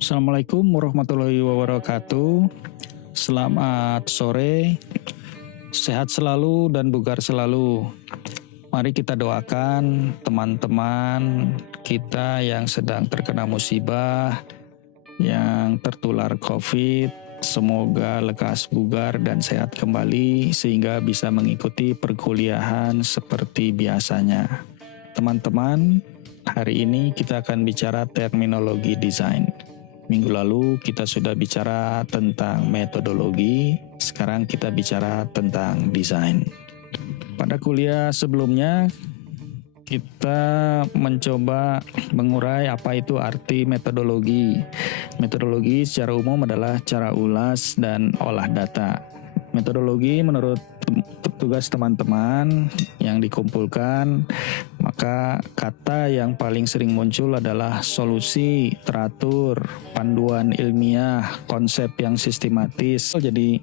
Assalamualaikum warahmatullahi wabarakatuh. Selamat sore, sehat selalu dan bugar selalu. Mari kita doakan teman-teman kita yang sedang terkena musibah, yang tertular COVID, semoga lekas bugar dan sehat kembali sehingga bisa mengikuti perkuliahan seperti biasanya. Teman-teman, hari ini kita akan bicara terminologi desain. Minggu lalu kita sudah bicara tentang metodologi, sekarang kita bicara tentang desain. Pada kuliah sebelumnya, kita mencoba mengurai apa itu arti metodologi. Metodologi secara umum adalah cara ulas dan olah data. Metodologi menurut tugas teman-teman yang dikumpulkan, maka kata yang paling sering muncul adalah solusi, teratur, panduan ilmiah, konsep yang sistematis. Jadi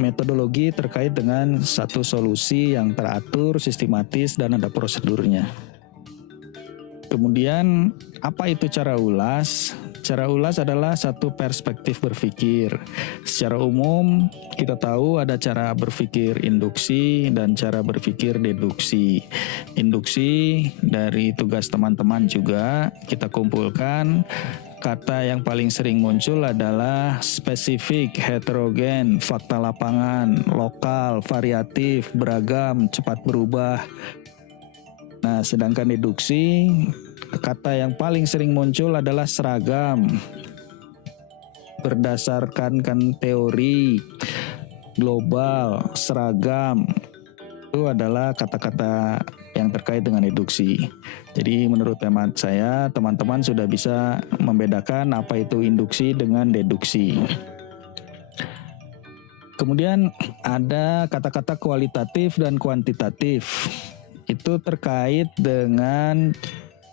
metodologi terkait dengan satu solusi yang teratur, sistematis, dan ada prosedurnya. Kemudian apa itu cara ulas? Cara ulas adalah satu perspektif berpikir. Secara umum kita tahu ada cara berpikir induksi dan cara berpikir deduksi. Induksi dari tugas teman-teman juga kita kumpulkan. Kata yang paling sering muncul adalah spesifik, heterogen, fakta lapangan, lokal, variatif, beragam, cepat berubah. Nah, sedangkan deduksi, kata yang paling sering muncul adalah seragam, berdasarkan teori, global, seragam. Itu adalah kata-kata yang terkait dengan deduksi. Jadi menurut hemat saya, teman-teman sudah bisa membedakan apa itu induksi dengan deduksi. Kemudian ada kata-kata kualitatif dan kuantitatif. Itu terkait dengan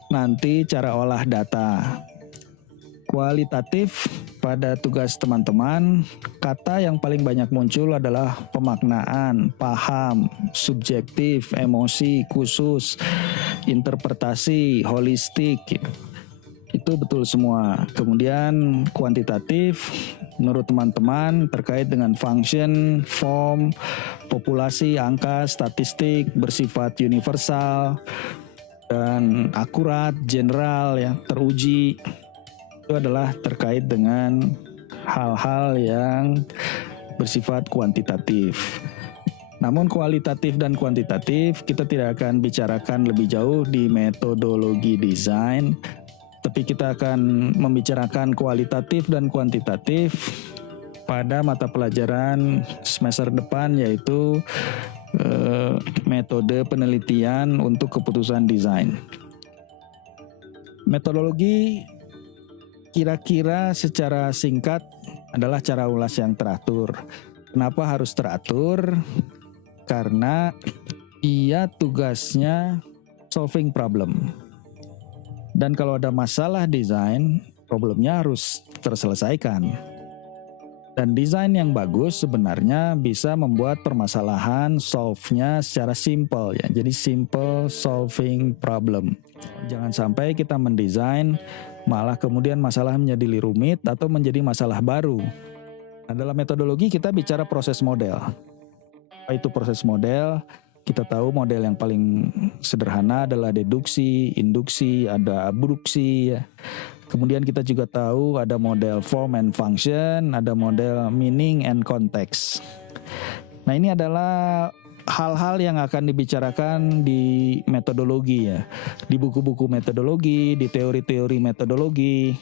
nanti cara olah data. Kualitatif pada tugas teman-teman, kata yang paling banyak muncul adalah pemaknaan, paham, subjektif, emosi, khusus, interpretasi, holistik. Itu betul semua. Kemudian kuantitatif menurut teman-teman terkait dengan function, form, populasi, angka, statistik, bersifat universal dan akurat, general, ya, teruji. Itu adalah terkait dengan hal-hal yang bersifat kuantitatif. Namun kualitatif dan kuantitatif kita tidak akan bicarakan lebih jauh di metodologi desain, tapi kita akan membicarakan kualitatif dan kuantitatif pada mata pelajaran semester depan, yaitu metode penelitian untuk keputusan desain. Metodologi kira-kira secara singkat adalah cara ulas yang teratur. Kenapa harus teratur? Karena ia tugasnya solving problem. Dan kalau ada masalah desain, problemnya harus terselesaikan. Dan desain yang bagus sebenarnya bisa membuat permasalahan solve-nya secara simple, ya. Jadi simple solving problem. Jangan sampai kita mendesain malah kemudian masalah menjadi rumit atau menjadi masalah baru. Nah, dalam metodologi kita bicara proses model. Apa itu proses model? Kita tahu model yang paling sederhana adalah deduksi, induksi, ada abduksi, ya. Kemudian kita juga tahu ada model form and function, ada model meaning and context. Nah, ini adalah hal-hal yang akan dibicarakan di metodologi, ya. Di buku-buku metodologi, di teori-teori metodologi,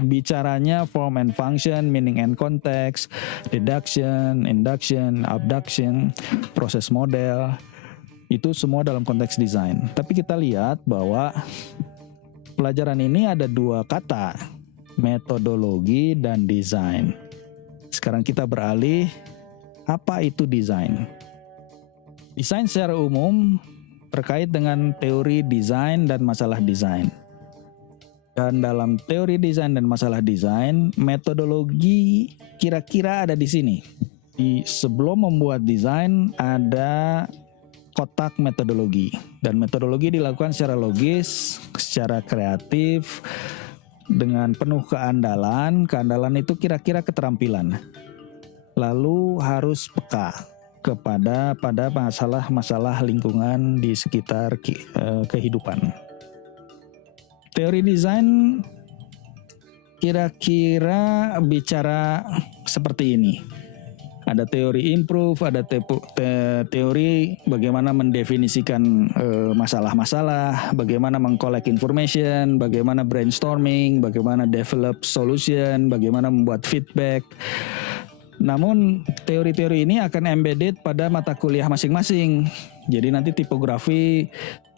bicaranya form and function, meaning and context, deduction, induction, abduction, proses model. Itu semua dalam konteks desain. Tapi kita lihat bahwa pelajaran ini ada dua kata, metodologi dan desain. Sekarang kita beralih, apa itu desain? Desain secara umum terkait dengan teori desain dan masalah desain. Dan dalam teori desain dan masalah desain, metodologi kira-kira ada di sini. Sebelum membuat desain ada kotak metodologi. Dan metodologi dilakukan secara logis, secara kreatif, dengan penuh keandalan. Keandalan itu kira-kira keterampilan. Lalu harus peka pada masalah-masalah lingkungan di sekitar kehidupan. Teori desain kira-kira bicara seperti ini. Ada teori improve, ada teori bagaimana mendefinisikan masalah-masalah, bagaimana mengcollect information, bagaimana brainstorming, bagaimana develop solution, bagaimana membuat feedback. Namun teori-teori ini akan embedded pada mata kuliah masing-masing. Jadi nanti tipografi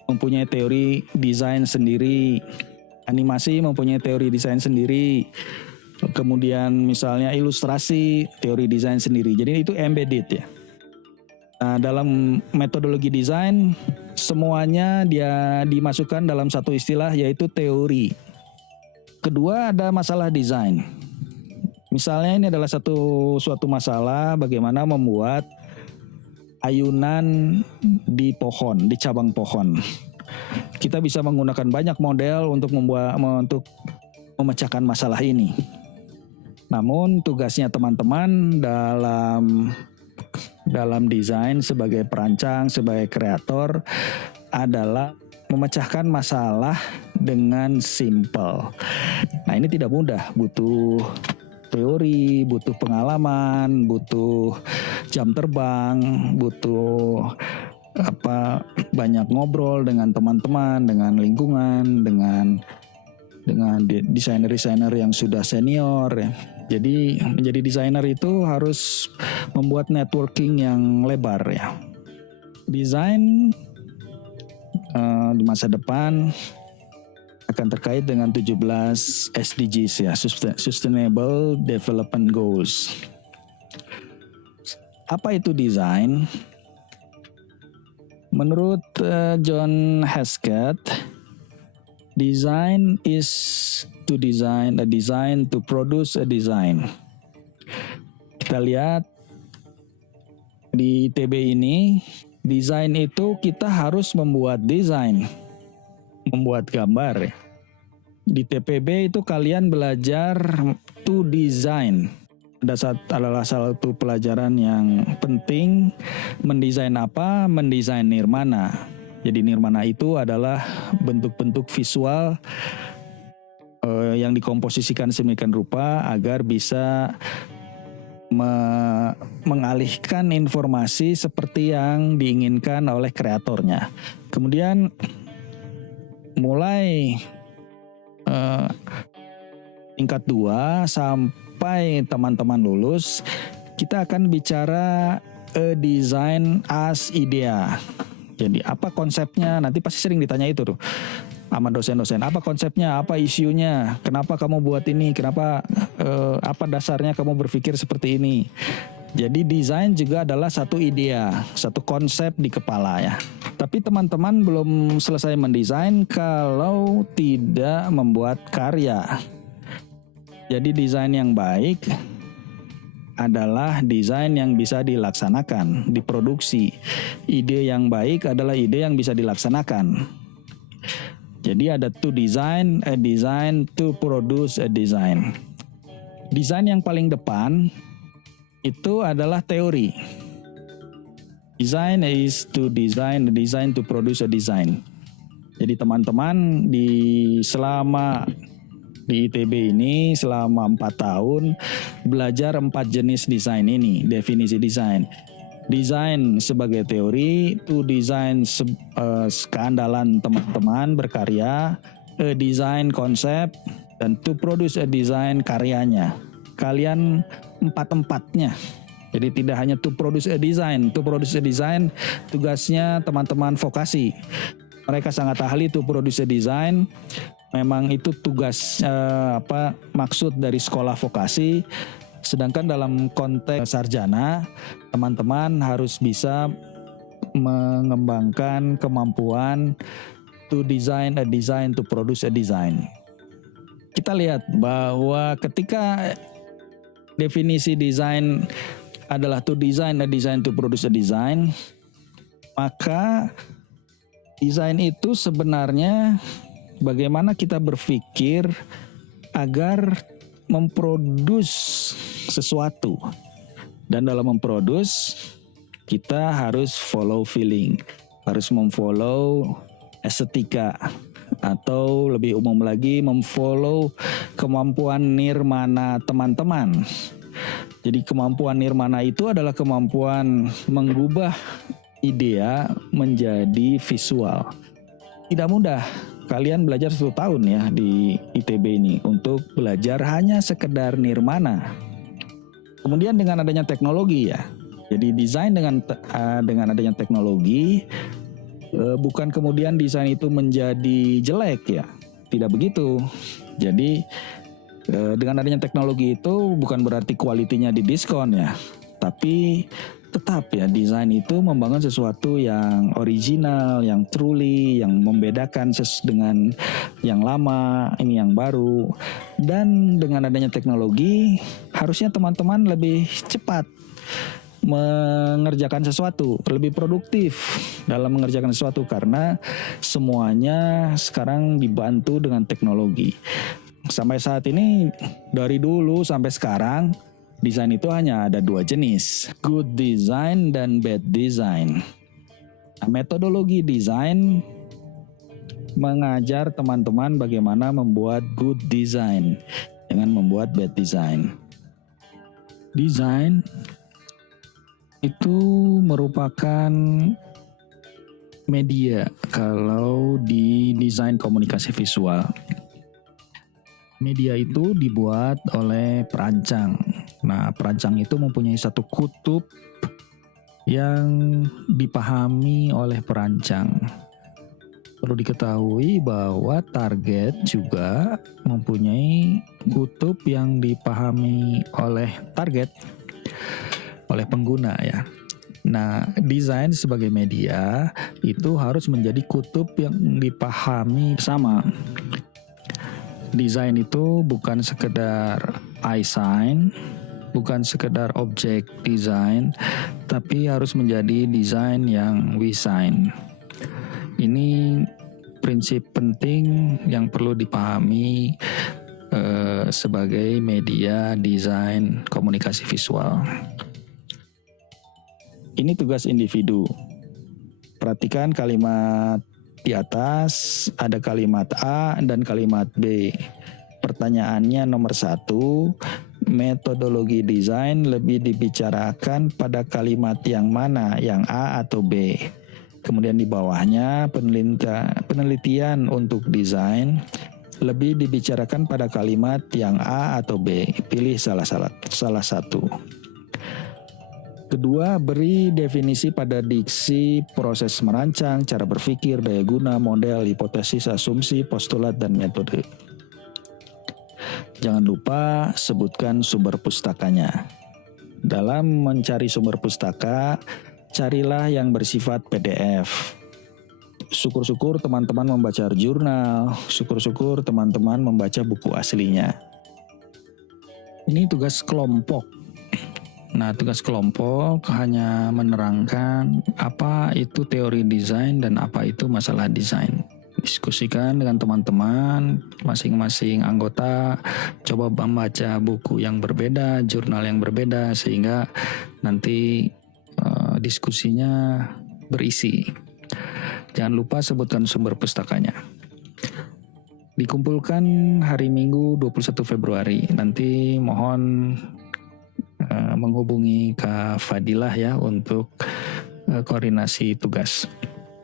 mempunyai teori desain sendiri, animasi mempunyai teori desain sendiri, kemudian misalnya ilustrasi teori desain sendiri. Jadi itu embedded ya. Nah, dalam metodologi desain semuanya dia dimasukkan dalam satu istilah, yaitu teori. Kedua, ada masalah desain. Misalnya ini adalah suatu masalah bagaimana membuat ayunan di pohon, di cabang pohon. Kita bisa menggunakan banyak model untuk memecahkan masalah ini. Namun tugasnya teman-teman dalam desain sebagai perancang, sebagai kreator adalah memecahkan masalah dengan simple. Nah, ini tidak mudah, butuh teori, butuh pengalaman, butuh jam terbang, butuh banyak ngobrol dengan teman-teman, dengan lingkungan, dengan desainer-desainer yang sudah senior ya. Jadi menjadi desainer itu harus membuat networking yang lebar ya. Desain di masa depan akan terkait dengan 17 SDGs ya, Sustainable Development Goals. Apa itu desain? Menurut John Hesketh, design is to design a design to produce a design. Kita lihat di ITB ini, desain itu kita harus membuat desain, membuat gambar. Di TPB itu kalian belajar to design. Adalah salah satu pelajaran yang penting. Mendesain apa? Mendesain nirmana. Jadi nirmana itu adalah bentuk-bentuk visual yang dikomposisikan sedemikian rupa agar bisa mengalihkan informasi seperti yang diinginkan oleh kreatornya. Kemudian mulai tingkat 2 sampai teman-teman lulus, kita akan bicara design as idea. Jadi apa konsepnya? Nanti pasti sering ditanya itu tuh sama dosen-dosen. Apa konsepnya? Apa isunya? Kenapa kamu buat ini? Kenapa? Apa dasarnya kamu berpikir seperti ini? Jadi desain juga adalah satu idea, satu konsep di kepala ya. Tapi teman-teman belum selesai mendesain kalau tidak membuat karya. Jadi desain yang baik adalah desain yang bisa dilaksanakan, diproduksi. Ide yang baik adalah ide yang bisa dilaksanakan. Jadi ada to design, a design, to produce a design. Desain yang paling depan itu adalah teori. Design is to design, a design to produce a design. Jadi teman-teman selama di ITB ini selama 4 tahun belajar 4 jenis desain ini, definisi desain. Desain sebagai teori, to design keandalan teman-teman berkarya, a design konsep, dan to produce a design karyanya. Kalian 4-4-nya. Jadi tidak hanya to produce a design. To produce a design tugasnya teman-teman vokasi. Mereka sangat ahli to produce a design. Memang itu tugas maksud dari sekolah vokasi. Sedangkan dalam konteks sarjana, teman-teman harus bisa mengembangkan kemampuan to design a design, to produce a design. Kita lihat bahwa ketika definisi desain adalah to design a design, to produce a design, Maka desain itu sebenarnya bagaimana kita berpikir agar memproduce sesuatu. Dan dalam memproduce kita harus follow feeling, harus memfollow estetika, atau lebih umum lagi memfollow kemampuan nirmana teman-teman. Jadi kemampuan nirmana itu adalah kemampuan mengubah idea menjadi visual. Tidak mudah. Kalian belajar 1 tahun ya di ITB ini untuk belajar hanya sekedar nirmana. Kemudian dengan adanya teknologi ya. Jadi desain dengan adanya teknologi, bukan kemudian desain itu menjadi jelek ya. Tidak begitu. Jadi dengan adanya teknologi itu bukan berarti kualitinya didiskon ya. Tapi tetap ya, desain itu membangun sesuatu yang original, yang truly, yang membedakan dengan yang lama, ini yang baru. Dan dengan adanya teknologi, harusnya teman-teman lebih cepat mengerjakan sesuatu, lebih produktif dalam mengerjakan sesuatu karena semuanya sekarang dibantu dengan teknologi. Sampai saat ini, dari dulu sampai sekarang, desain itu hanya ada 2 jenis, good design dan bad design. Nah, metodologi desain mengajar teman-teman bagaimana membuat good design dengan membuat bad design. Desain itu merupakan media kalau di desain komunikasi visual. Media itu dibuat oleh perancang. Nah, perancang itu mempunyai satu kutub yang dipahami oleh perancang. Perlu diketahui bahwa target juga mempunyai kutub yang dipahami oleh target, oleh pengguna ya. Nah, desain sebagai media itu harus menjadi kutub yang dipahami sama. Desain itu bukan sekedar eye sign, bukan sekedar objek desain, tapi harus menjadi desain yang we sign. Ini prinsip penting yang perlu dipahami sebagai media desain komunikasi visual. Ini tugas individu. Perhatikan kalimat di atas, ada kalimat A dan kalimat B. Pertanyaannya nomor 1, metodologi desain lebih dibicarakan pada kalimat yang mana, yang A atau B? Kemudian di bawahnya penelitian untuk desain lebih dibicarakan pada kalimat yang A atau B. Pilih salah satu. Kedua, beri definisi pada diksi, proses merancang, cara berpikir, daya guna, model, hipotesis, asumsi, postulat, dan metode. Jangan lupa sebutkan sumber pustakanya. Dalam mencari sumber pustaka, carilah yang bersifat PDF. Syukur-syukur teman-teman membaca jurnal, syukur-syukur teman-teman membaca buku aslinya. Ini tugas kelompok. Nah, tugas kelompok hanya menerangkan apa itu teori desain dan apa itu masalah desain. Diskusikan dengan teman-teman, masing-masing anggota coba membaca buku yang berbeda, jurnal yang berbeda, sehingga nanti diskusinya berisi. Jangan lupa sebutkan sumber pustakanya. Dikumpulkan hari Minggu 21 Februari. Nanti mohon menghubungi Kak Fadilah ya untuk koordinasi tugas.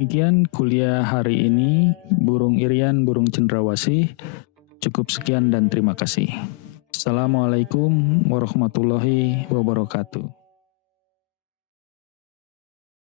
Demikian kuliah hari ini, Burung Irian, Burung Cendrawasih. Cukup sekian dan terima kasih. Assalamualaikum warahmatullahi wabarakatuh.